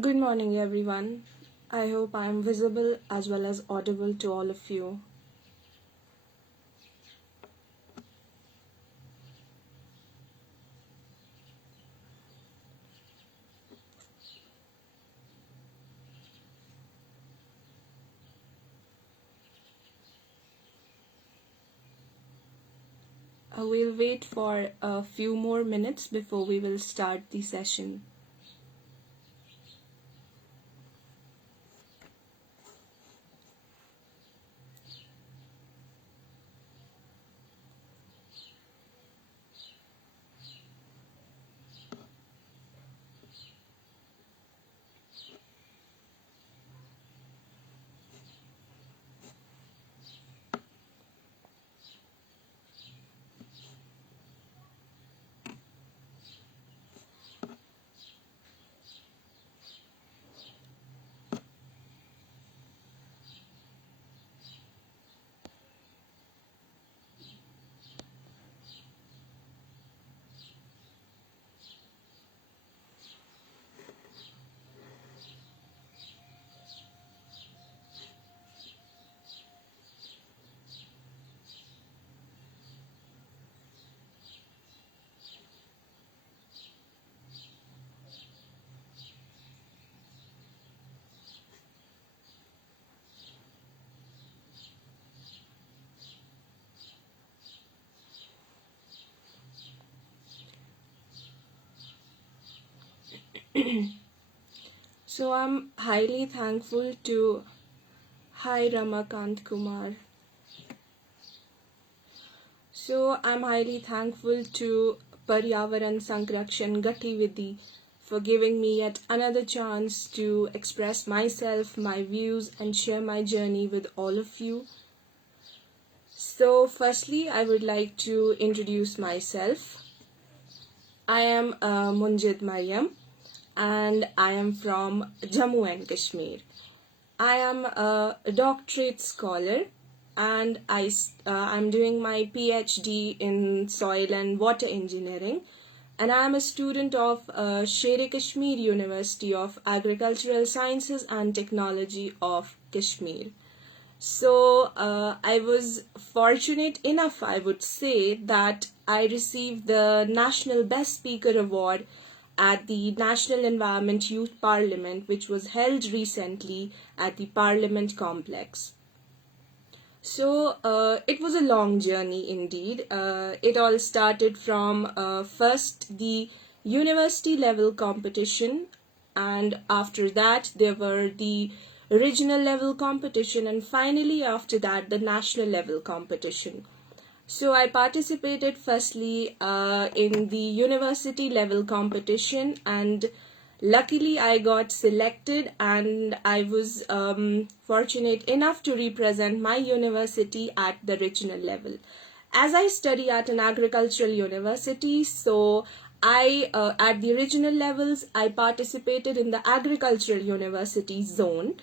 Good morning, everyone. I hope I am visible as well as audible to all of you. We'll wait for a few more minutes before we will start the session. So I'm highly thankful to Hi Ramakant Kumar. So I'm highly thankful to Paryavaran Sanrakshan Gatividi for giving me yet another chance to express myself, my views, and share my journey with all of you. So, firstly, I would like to introduce myself. I am Munjid Mariam and I am from Jammu and Kashmir. I am a doctorate scholar and I'm doing my PhD in soil and water engineering, and I am a student of Sher Kashmir University of Agricultural Sciences and Technology of Kashmir. So I was fortunate enough, I would say, that I received the National Best Speaker Award at the National Environment Youth Parliament, which was held recently at the Parliament Complex. So it was a long journey indeed. It all started from first the university level competition, and after that there were the regional level competition, and finally after that the national level competition. So I participated firstly in the university level competition, and luckily I got selected, and I was fortunate enough to represent my university at the regional level. As I study at an agricultural university, so I at the regional levels I participated in the agricultural university zone,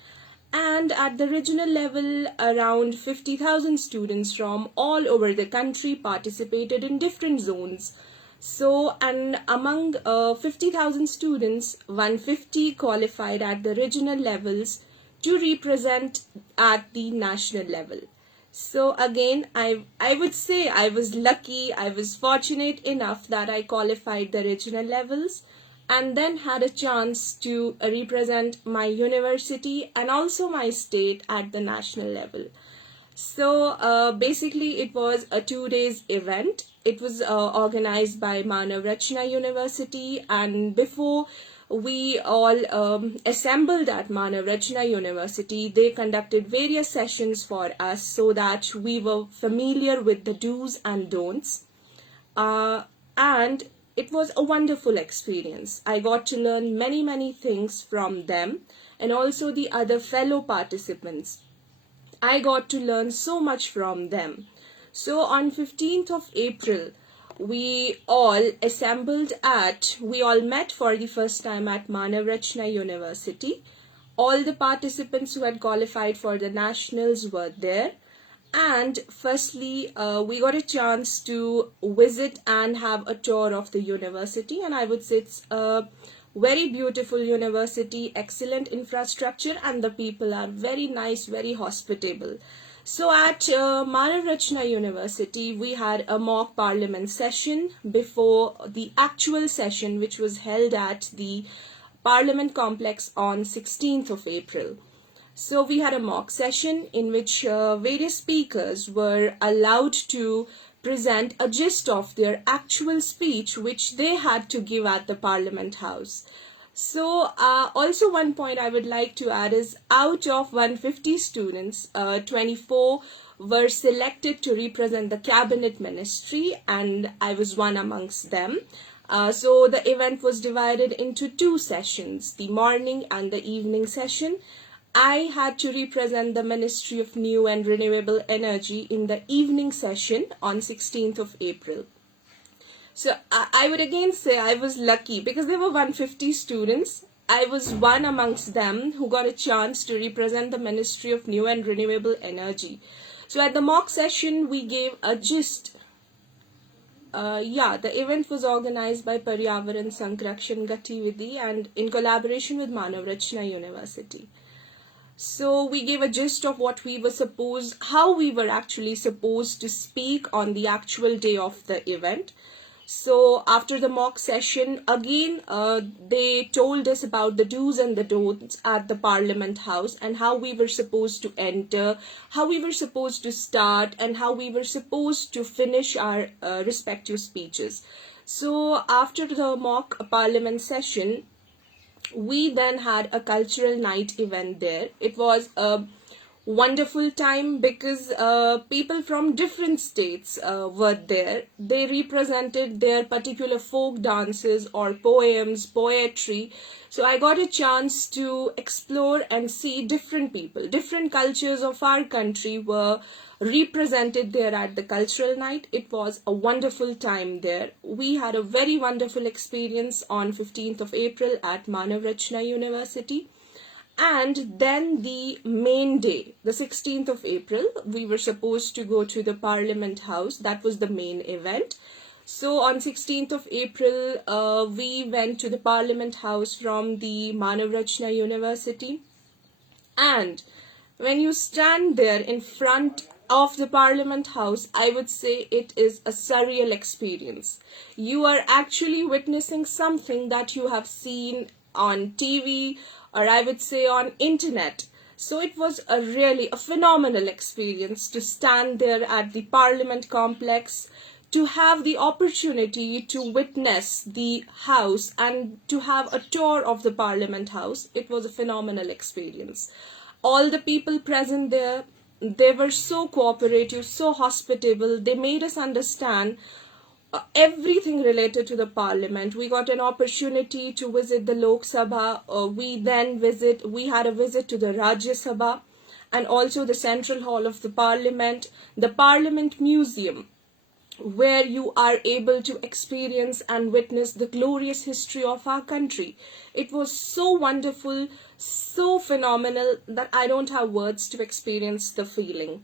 and at the regional level around 50,000 students from all over the country participated in different zones. So, and among 50,000 students, 150 qualified at the regional levels to represent at the national level. So again, I would say I was lucky, I was fortunate enough that I qualified the regional levels and then had a chance to represent my university and also my state at the national level. So basically, it was a 2 days event. It was organized by Manav Rachna University, and before we all assembled at Manav Rachna University, they conducted various sessions for us so that we were familiar with the do's and don'ts. And it was a wonderful experience. I got to learn many things from them and also the other fellow participants. I got to learn so much from them. So on 15th of April, we all met for the first time at Manav Rachna University. All the participants who had qualified for the nationals were there. And firstly, we got a chance to visit and have a tour of the university, and I would say it's a Very beautiful university, excellent infrastructure, and the people are very nice, very hospitable. So at Manav Rachna University, we had a mock parliament session before the actual session, which was held at the Parliament complex on 16th of April. So we had a mock session in which various speakers were allowed to present a gist of their actual speech which they had to give at the Parliament House. So also one point I would like to add is out of 150 students, 24 were selected to represent the cabinet ministry, and I was one amongst them. So the event was divided into two sessions, the morning and the evening session. I had to represent the Ministry of New and Renewable Energy in the evening session on 16th of April. So I would again say I was lucky because there were 150 students. I was one amongst them who got a chance to represent the Ministry of New and Renewable Energy. So at the mock session, we gave a gist. The event was organized by Paryavaran Sanrakshan Gatividi and in collaboration with Manav Rachna University. So we gave a gist of how we were actually supposed to speak on the actual day of the event. So after the mock session, again, they told us about the do's and the don'ts at the Parliament House and how we were supposed to enter, how we were supposed to start, and how we were supposed to finish our respective speeches. So after the mock Parliament session, we then had a cultural night event there. It was a wonderful time because people from different states were there. They represented their particular folk dances or poems, poetry. So I got a chance to explore and see different people. Different cultures of our country were represented there at the cultural night. It was a wonderful time there. We had a very wonderful experience on 15th of April at Manav Rachna University. And then the main day, the 16th of April, we were supposed to go to the Parliament House. That was the main event. So on 16th of April, we went to the Parliament House from the Manav Rachna University. And when you stand there in front of the Parliament House, I would say it is a surreal experience. You are actually witnessing something that you have seen on TV, or I would say on internet. So it was a phenomenal experience to stand there at the Parliament complex, to have the opportunity to witness the house and to have a tour of the Parliament House. It was a phenomenal experience. All the people present there, they were so cooperative, so hospitable. They made us understand everything related to the parliament. We got an opportunity to visit the Lok Sabha. We had a visit to the Rajya Sabha and also the Central Hall of the Parliament, the Parliament Museum, where you are able to experience and witness the glorious history of our country. It was so wonderful, so phenomenal that I don't have words to experience the feeling.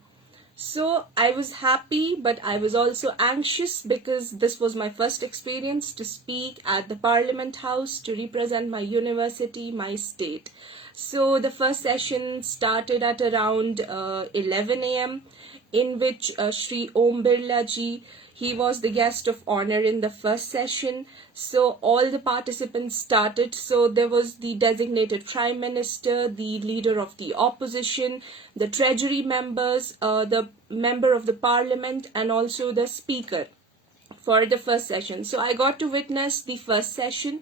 So I was happy, but I was also anxious because this was my first experience to speak at the Parliament House, to represent my university, my state. So the first session started at around 11 a.m. in which Shri Om Birla ji, he was the guest of honor in the first session. So all the participants started. So there was the designated Prime Minister, the leader of the opposition, the treasury members, the member of the parliament, and also the speaker for the first session. So I got to witness the first session,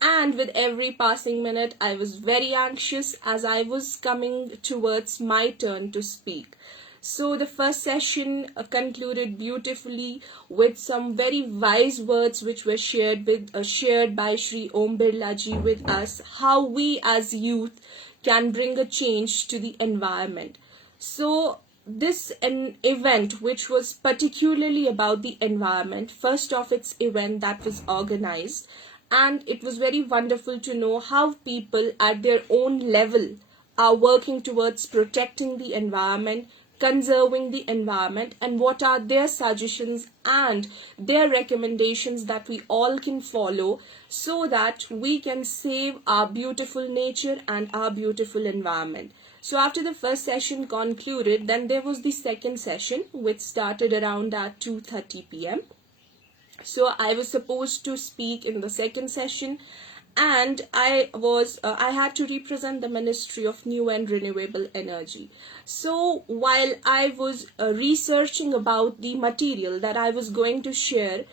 and with every passing minute I was very anxious as I was coming towards my turn to speak. So the first session concluded beautifully with some very wise words which were shared by Shri Om Birla ji with us, how we as youth can bring a change to the environment. So this an event which was particularly about the environment, first of its event that was organized, and it was very wonderful to know how people at their own level are working towards protecting the environment, conserving the environment, and what are their suggestions and their recommendations that we all can follow so that we can save our beautiful nature and our beautiful environment. So after the first session concluded, then there was the second session which started around at 2:30 p.m. So I was supposed to speak in the second session, and I had to represent the Ministry of New and Renewable Energy. So while I was researching about the material that I was going to share,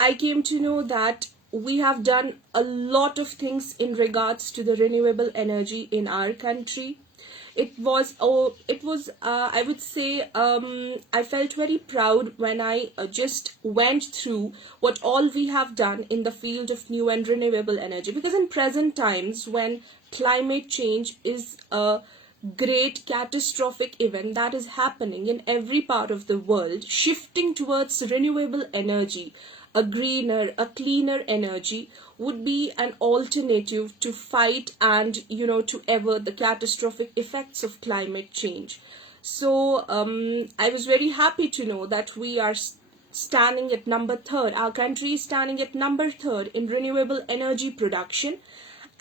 I came to know that we have done a lot of things in regards to the renewable energy in our country. I would say, I felt very proud when I just went through what all we have done in the field of new and renewable energy, because in present times, when climate change is a great catastrophic event that is happening in every part of the world, shifting towards renewable energy, a greener, a cleaner energy would be an alternative to fight and, to avert the catastrophic effects of climate change. So I was very happy to know that we are standing at number third. Our country is standing at number third in renewable energy production.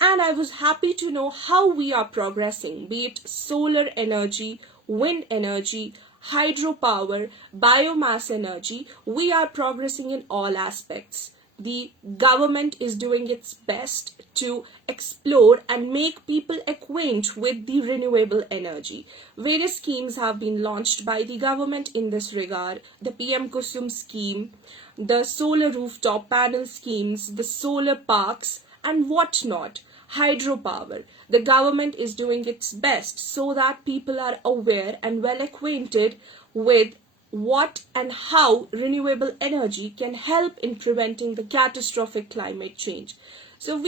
And I was happy to know how we are progressing, be it solar energy, wind energy, hydropower, biomass energy. We are progressing in all aspects. The government is doing its best to explore and make people acquaint with the renewable energy. Various schemes have been launched by the government in this regard. The PM Kusum scheme, the solar rooftop panel schemes, the solar parks, and whatnot. Hydropower. The government is doing its best so that people are aware and well acquainted with what and how renewable energy can help in preventing the catastrophic climate change. So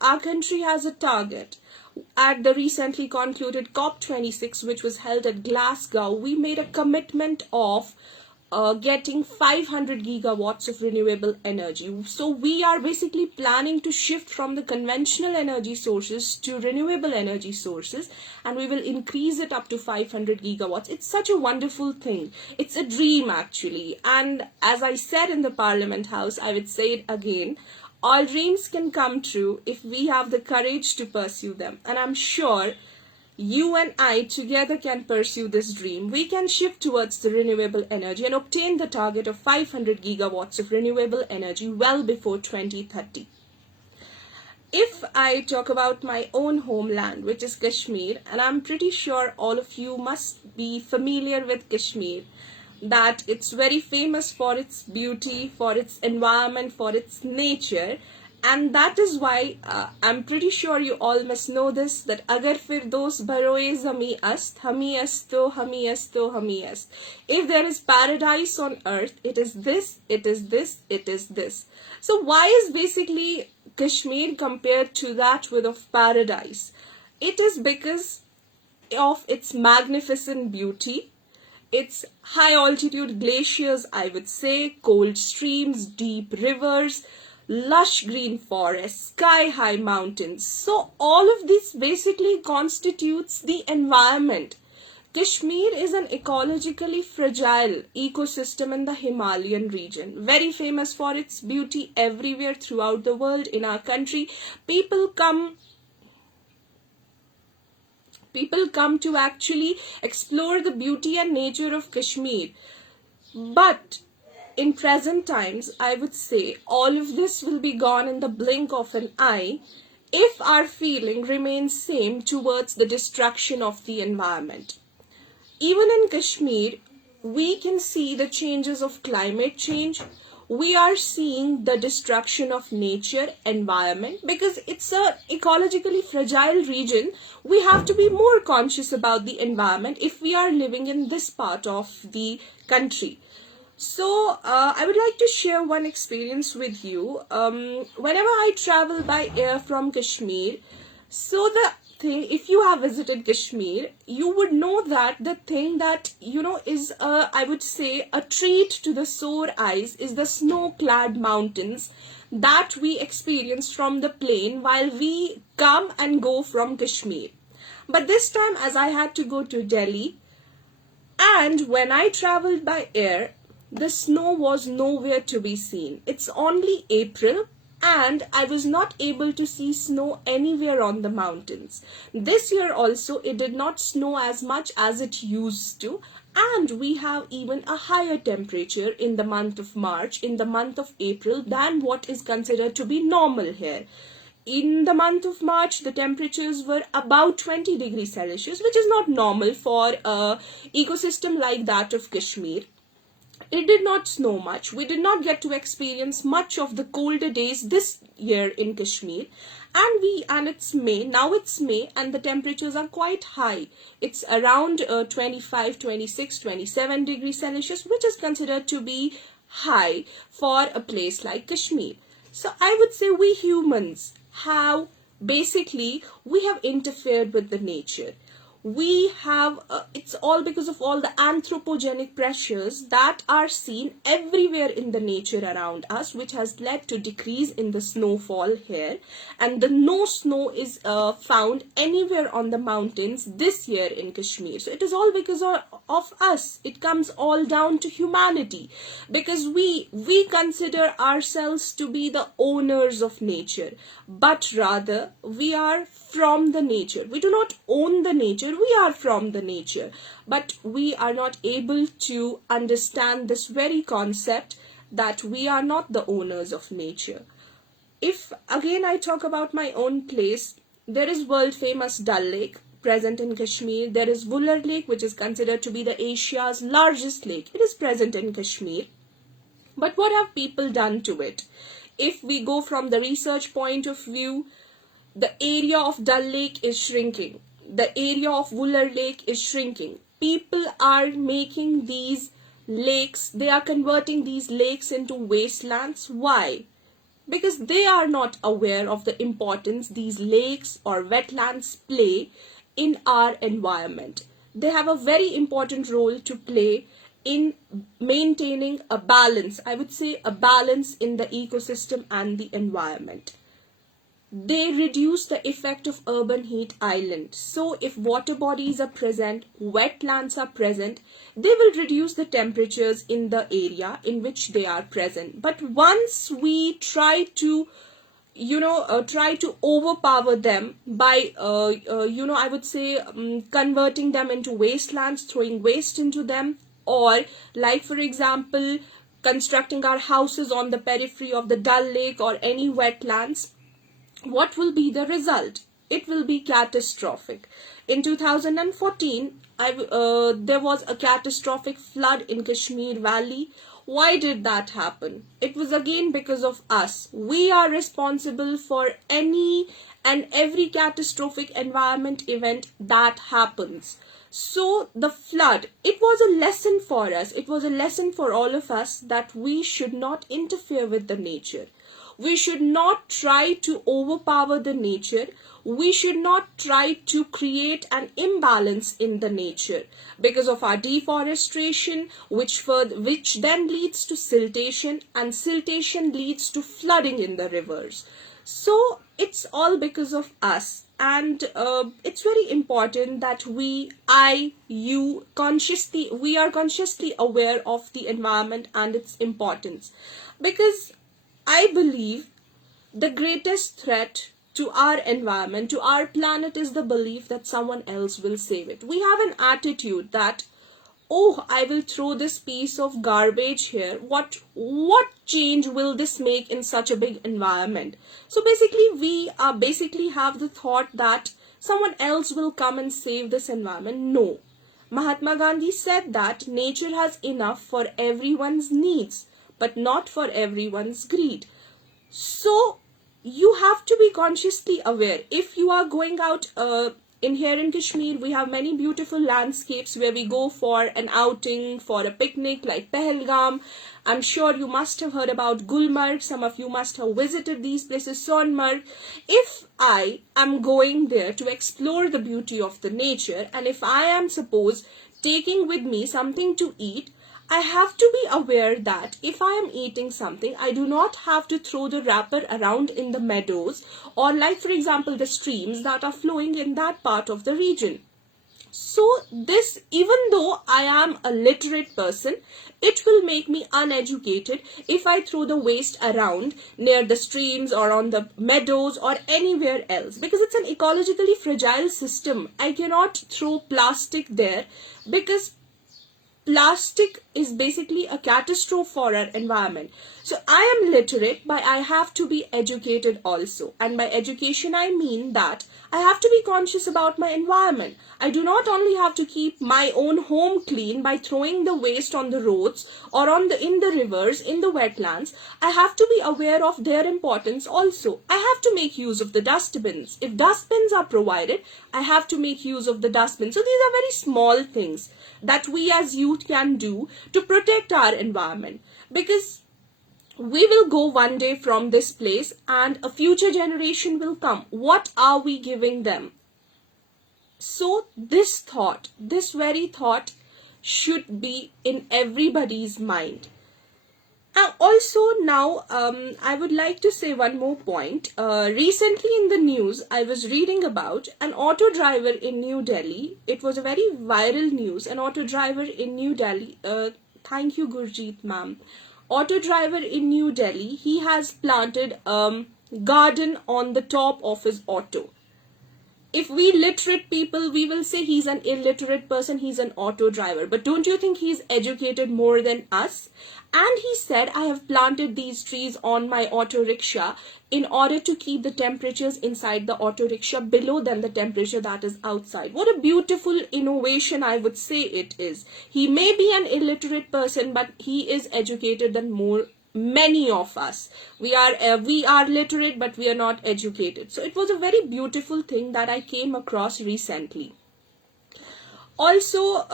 our country has a target. At the recently concluded COP26, which was held at Glasgow, we made a commitment of getting 500 gigawatts of renewable energy. So we are basically planning to shift from the conventional energy sources to renewable energy sources, and we will increase it up to 500 gigawatts. It's such a wonderful thing. It's a dream actually. And as I said in the Parliament House, I would say it again, all dreams can come true if we have the courage to pursue them. And I'm sure you and I together can pursue this dream. We can shift towards the renewable energy and obtain the target of 500 gigawatts of renewable energy well before 2030. If I talk about my own homeland, which is Kashmir, and I'm pretty sure all of you must be familiar with Kashmir, that it's very famous for its beauty, for its environment, for its nature. And that is why I'm pretty sure you all must know this, that agar firdos baroe zami ast, hami asto, hami asto, hami ast. If there is paradise on earth, it is this, it is this, it is this. So why is basically Kashmir compared to that with of paradise? It is because of its magnificent beauty, its high altitude glaciers, I would say, cold streams, deep rivers, lush green forests, sky-high mountains. So all of this basically constitutes the environment. Kashmir is an ecologically fragile ecosystem in the Himalayan region, very famous for its beauty everywhere throughout the world. In our country, people come to actually explore the beauty and nature of Kashmir. But in present times, I would say all of this will be gone in the blink of an eye if our feeling remains same towards the destruction of the environment. Even in Kashmir, we can see the changes of climate change. We are seeing the destruction of nature, environment, because it's a ecologically fragile region. We have to be more conscious about the environment if we are living in this part of the country. So I would like to share one experience with you. Whenever I travel by air from Kashmir, so the thing, if you have visited Kashmir, you would know that the thing that, is, I would say, a treat to the sore eyes is the snow-clad mountains that we experience from the plane while we come and go from Kashmir. But this time, as I had to go to Delhi, And when I traveled by air, the snow was nowhere to be seen. It's only April, and I was not able to see snow anywhere on the mountains. This year also, it did not snow as much as it used to, and we have even a higher temperature in the month of March, in the month of April, than what is considered to be normal here. In the month of March, the temperatures were about 20 degrees Celsius, which is not normal for a ecosystem like that of Kashmir. It did not snow much. We did not get to experience much of the colder days this year in Kashmir. And it's May. Now it's May and the temperatures are quite high. It's around 25, 26, 27 degrees Celsius, which is considered to be high for a place like Kashmir. So I would say we humans have we have interfered with the nature. We have it's all because of all the anthropogenic pressures that are seen everywhere in the nature around us, which has led to decrease in the snowfall here, and the no snow is found anywhere on the mountains this year in Kashmir. So it is all because of us. It comes all down to humanity, because we consider ourselves to be the owners of nature, but rather we are from the nature. We do not own the nature, we are from the nature, but we are not able to understand this very concept that we are not the owners of nature. If again I talk about my own place, there is world famous Dal Lake present in Kashmir. There is Vuller Lake, which is considered to be the Asia's largest lake. It is present in Kashmir. But what have people done to it? If we go from the research point of view, the area of Dal Lake is shrinking. The area of Vuller Lake is shrinking. People are making these lakes, they are converting these lakes into wastelands. Why? Because they are not aware of the importance these lakes or wetlands play in our environment. They have a very important role to play in maintaining a balance, I would say a balance in the ecosystem and the environment. They reduce the effect of urban heat island. So if water bodies are present, wetlands are present, they will reduce the temperatures in the area in which they are present. But once we try to overpower them by I would say converting them into wastelands, throwing waste into them, or like for example constructing our houses on the periphery of the Dal Lake or any wetlands, what will be the result? It will be catastrophic. In 2014, there was a catastrophic flood in Kashmir Valley. Why did that happen? It was again because of us. We are responsible for any and every catastrophic environment event that happens. So the flood, it was a lesson for us. It was a lesson for all of us that we should not interfere with the nature. We should not try to overpower the nature. We should not try to create an imbalance in the nature because of our deforestation, which then leads to siltation, and siltation leads to flooding in the rivers. So it's all because of us, and it's very important that we are consciously aware of the environment and its importance, because I believe the greatest threat to our environment, to our planet, is the belief that someone else will save it. We have an attitude that, oh, I will throw this piece of garbage here. What change will this make in such a big environment? So basically, we have the thought that someone else will come and save this environment. No. Mahatma Gandhi said that nature has enough for everyone's needs, but not for everyone's greed. So you have to be consciously aware. If you are going out here in Kashmir, we have many beautiful landscapes where we go for an outing, for a picnic, like Pahalgam. I'm sure you must have heard about Gulmarg. Some of you must have visited these places, Sonmarg. If I am going there to explore the beauty of the nature, and if I am taking with me something to eat, I have to be aware that if I am eating something, I do not have to throw the wrapper around in the meadows, or like for example the streams that are flowing in that part of the region. So this, even though I am a literate person, it will make me uneducated if I throw the waste around near the streams or on the meadows or anywhere else, because it's an ecologically fragile system. I cannot throw plastic there because plastic is basically a catastrophe for our environment. So I am literate, but I have to be educated also. And by education, I mean that I have to be conscious about my environment. I do not only have to keep my own home clean by throwing the waste on the roads or in the rivers, in the wetlands. I have to be aware of their importance also. I have to make use of the dustbins. If dustbins are provided, I have to make use of the dustbin. So these are very small things that we as youth can do to protect our environment, because we will go one day from this place and a future generation will come. What are we giving them? So this thought, this very thought should be in everybody's mind. And also now, I would like to say one more point. Recently in the news, I was reading about an auto driver in New Delhi. It was a very viral news. An auto driver in New Delhi. Thank you, Gurjeet ma'am. Auto driver in New Delhi. He has planted a garden on the top of his auto. If we literate people, we will say he's an illiterate person, he's an auto driver. But don't you think he's educated more than us? And he said, I have planted these trees on my auto rickshaw in order to keep the temperatures inside the auto rickshaw below than the temperature that is outside. What a beautiful innovation, I would say it is. He may be an illiterate person, but he is educated than many of us. We are literate, but we are not educated. So it was a very beautiful thing that I came across recently. Also,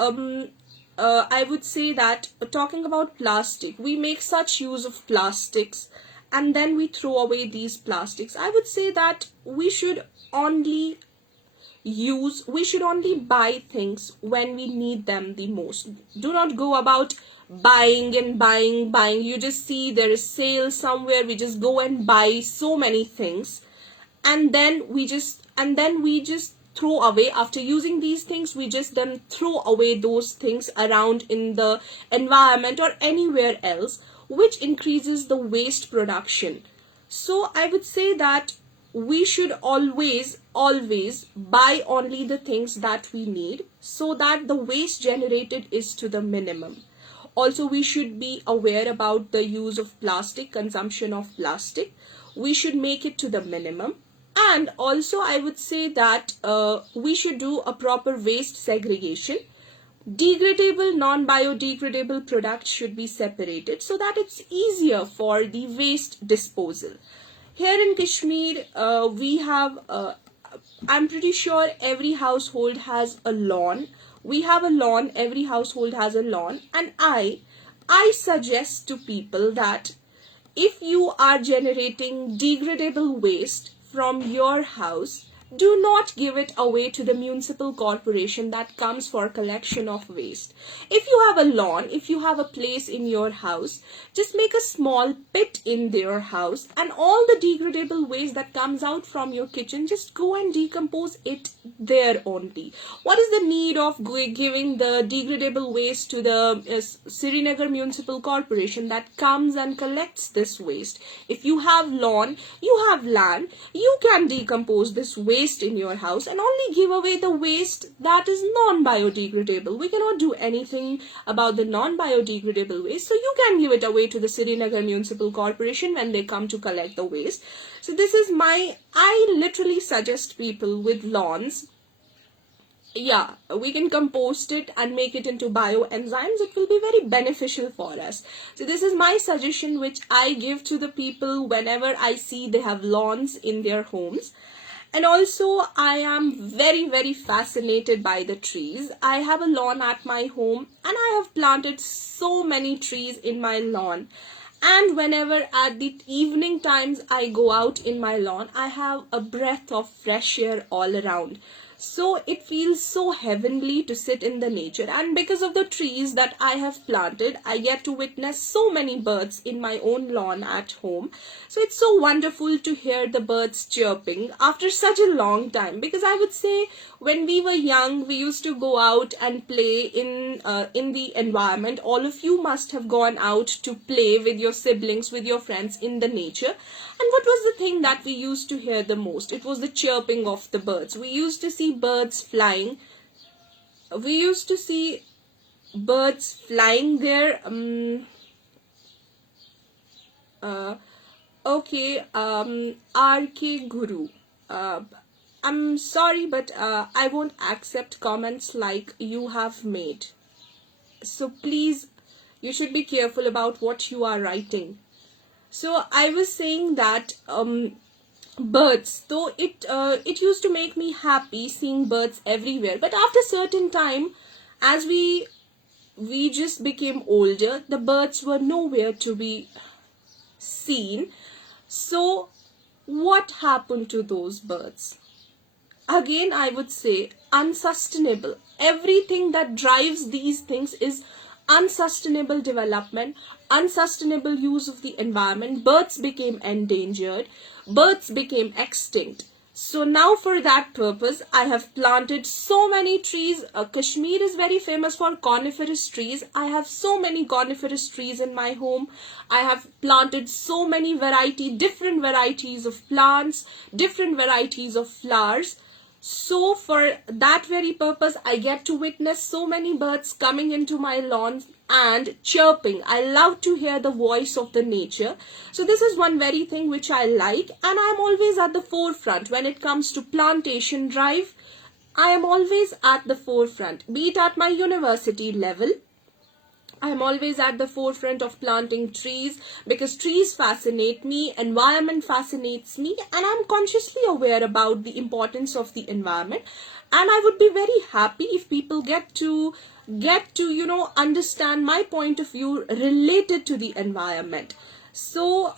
I would say that talking about plastic, we make such use of plastics and then we throw away these plastics. I would say that we should only buy things when we need them the most. Do not go about buying and buying. You just see there is sale somewhere, we just go and buy so many things, and then we just throw away. After using these things, we just then throw away those things around in the environment or anywhere else, which increases the waste production. So I would say that we should always buy only the things that we need, so that the waste generated is to the minimum. Also, we should be aware about the use of plastic, consumption of plastic. We should make it to the minimum. And also, I would say that we should do a proper waste segregation. Degradable, non-biodegradable products should be separated so that it's easier for the waste disposal. Here in Kashmir, we have, I'm pretty sure every household has a lawn. We have a lawn, every household has a lawn. And I suggest to people that if you are generating degradable waste from your house, do not give it away to the municipal corporation that comes for collection of waste. If you have a lawn, if you have a place in your house, just make a small pit in their house, and all the degradable waste that comes out from your kitchen, just go and decompose it there only. What is the need of giving the degradable waste to the Srinagar Municipal Corporation that comes and collects this waste? If you have lawn, you have land, you can decompose this waste in your house and only give away the waste that is non-biodegradable. We cannot do anything about the non-biodegradable waste, so you can give it away to the Srinagar Municipal Corporation when they come to collect the waste. So this is I literally suggest people with lawns, we can compost it and make it into bioenzymes. It will be very beneficial for us. So this is my suggestion which I give to the people whenever I see they have lawns in their homes. And also, I am very, very fascinated by the trees. I have a lawn at my home and I have planted so many trees in my lawn. And whenever at the evening times I go out in my lawn, I have a breath of fresh air all around. So it feels so heavenly to sit in the nature, and because of the trees that I have planted, I get to witness so many birds in my own lawn at home. So it's so wonderful to hear the birds chirping after such a long time, because I would say when we were young we used to go out and play in the environment. All of you must have gone out to play with your siblings, with your friends in the nature. And what was the thing that we used to hear the most? It was the chirping of the birds. We used to see birds flying. We used to see birds flying there. Okay, RK Guru. I'm sorry, but I won't accept comments like you have made. So please, you should be careful about what you are writing. So I was saying that birds, though it used to make me happy seeing birds everywhere, but after certain time, as we just became older, the birds were nowhere to be seen. So what happened to those birds? Again, I would say unsustainable. Everything that drives these things is unsustainable development, unsustainable use of the environment. Birds became endangered, birds became extinct. So now for that purpose, I have planted so many trees. Kashmir is very famous for coniferous trees. I have so many coniferous trees in my home. I have planted so many different varieties of plants, different varieties of flowers. So for that very purpose, I get to witness so many birds coming into my lawn and chirping. I love to hear the voice of the nature. So this is one very thing which I like, and I'm always at the forefront when it comes to plantation drive. I am always at the forefront, be it at my university level. I am always at the forefront of planting trees, because trees fascinate me, environment fascinates me, and I'm consciously aware about the importance of the environment. And I would be very happy if people get to understand my point of view related to the environment. So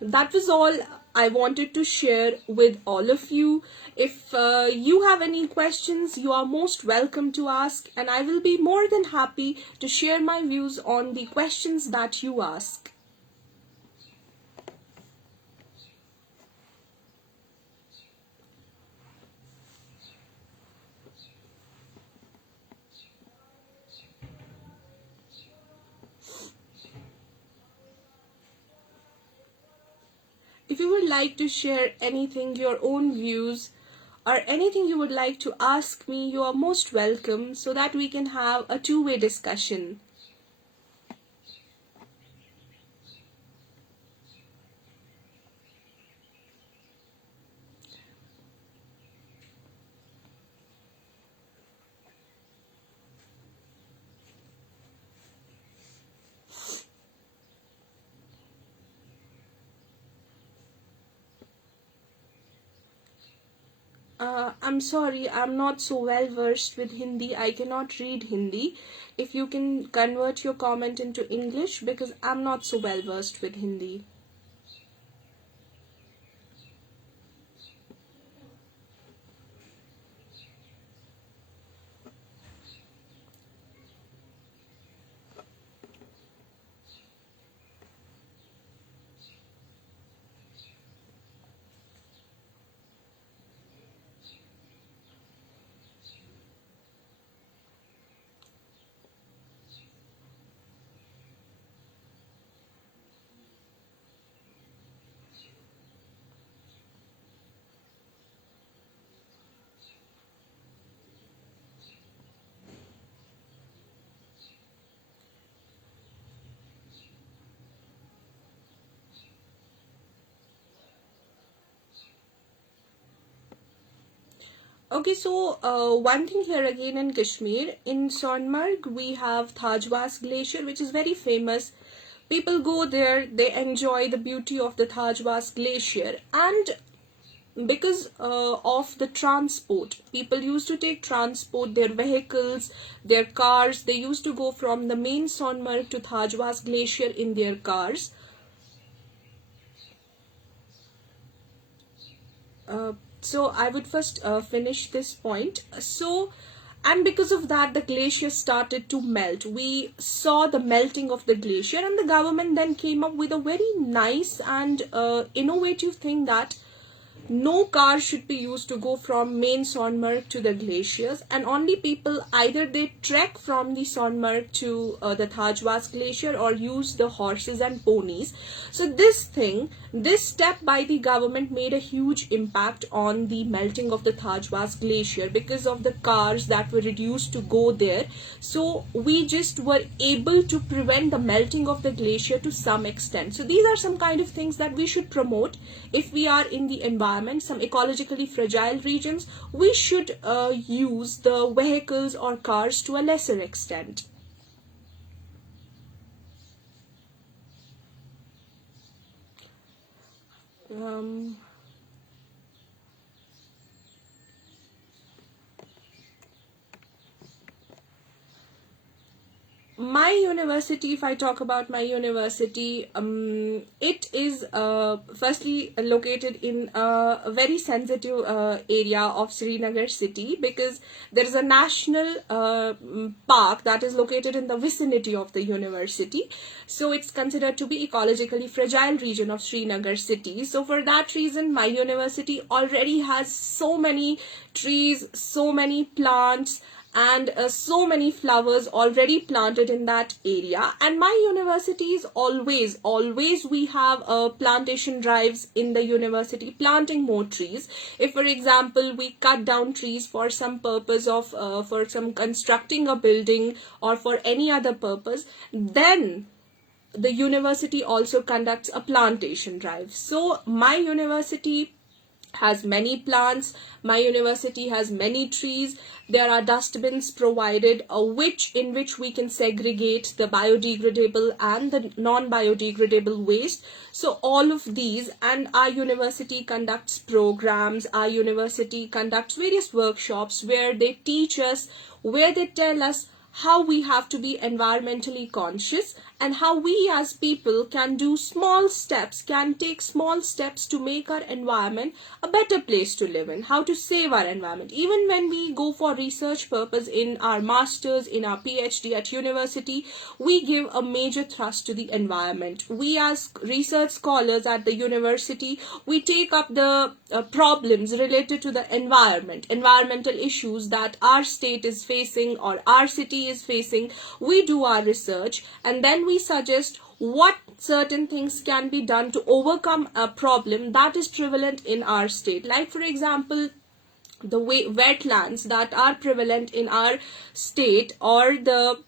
that was all I wanted to share with all of you. If you have any questions, you are most welcome to ask, and I will be more than happy to share my views on the questions that you ask. If you would like to share anything, your own views, or anything you would like to ask me, you are most welcome, so that we can have a two-way discussion. I'm sorry, I'm not so well versed with Hindi. I cannot read Hindi. If you can convert your comment into English, because I'm not so well versed with Hindi. Okay, so one thing here again in Kashmir, in Sonmarg, we have Thajwas Glacier, which is very famous. People go there, they enjoy the beauty of the Thajwas Glacier, and because of the transport, people used to take transport, their vehicles, their cars. They used to go from the main Sonmarg to Thajwas Glacier in their cars. So I would first finish this point. And because of that, the glacier started to melt. We saw the melting of the glacier, and the government then came up with a very nice and innovative thing that no car should be used to go from main Sonmarg to the glaciers, and only people, either they trek from the Sonmarg to the Thajwas glacier or use the horses and ponies. So this step by the government made a huge impact on the melting of the Thajwas glacier because of the cars that were reduced to go there. So we just were able to prevent the melting of the glacier to some extent. So these are some kind of things that we should promote if we are in the environment. Some ecologically fragile regions, we should use the vehicles or cars to a lesser extent. My university, if I talk about my university, it is firstly located in a very sensitive area of Srinagar city, because there is a national park that is located in the vicinity of the university. So it's considered to be ecologically fragile region of Srinagar city. So for that reason, my university already has so many trees, so many plants, and so many flowers already planted in that area. And my university is always we have plantation drives in the university, planting more trees. If for example we cut down trees for some purpose of for some constructing a building or for any other purpose, then the university also conducts a plantation drive. So my university has many plants, my university has many trees. There are dustbins provided in which we can segregate the biodegradable and the non-biodegradable waste. So all of these, and our university conducts programs, our university conducts various workshops where they teach us, where they tell us how we have to be environmentally conscious and how we as people can do small steps, can take small steps to make our environment a better place to live in, how to save our environment. Even when we go for research purpose in our masters, in our PhD at university, we give a major thrust to the environment. We as research scholars at the university, we take up the problems related to the environment, environmental issues that our state is facing or our city is facing. We do our research and then we suggest what certain things can be done to overcome a problem that is prevalent in our state. Like for example, the wetlands that are prevalent in our state, or the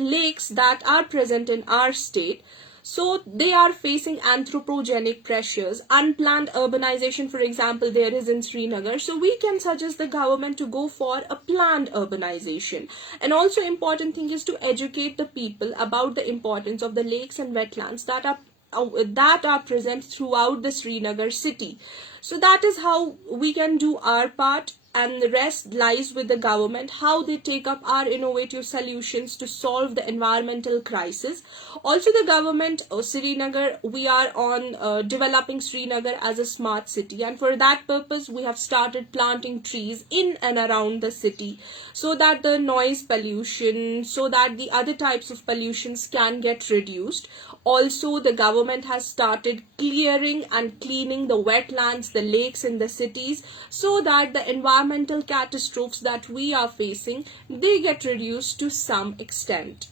lakes that are present in our state. So they are facing anthropogenic pressures, unplanned urbanization, for example, there is in Srinagar. So we can suggest the government to go for a planned urbanization. And also important thing is to educate the people about the importance of the lakes and wetlands that are present throughout the Srinagar city. So that is how we can do our part, and the rest lies with the government, how they take up our innovative solutions to solve the environmental crisis. Also the government of Srinagar, we are on developing Srinagar as a smart city, and for that purpose we have started planting trees in and around the city, so that the noise pollution, so that the other types of pollutions can get reduced. Also the government has started clearing and cleaning the wetlands, the lakes in the cities, so that the environmental catastrophes that we are facing, they get reduced to some extent.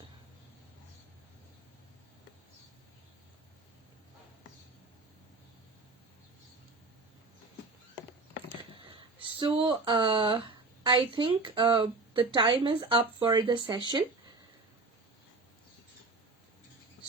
So I think the time is up for the session.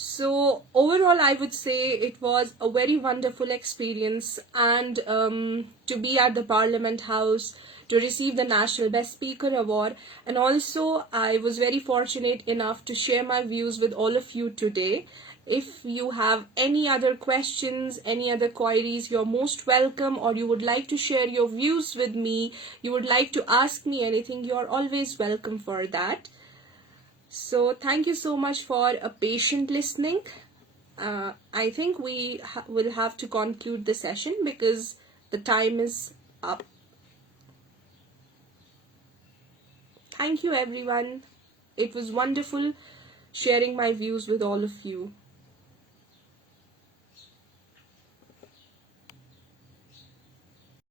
So overall, I would say it was a very wonderful experience, and to be at the Parliament House, to receive the National Best Speaker Award, and also I was very fortunate enough to share my views with all of you today. If you have any other questions, any other queries, you're most welcome, or you would like to share your views with me, you would like to ask me anything, you're always welcome for that. So thank you so much for a patient listening. I think we will have to conclude the session because The time is up. Thank you, everyone. It was wonderful sharing my views with all of you.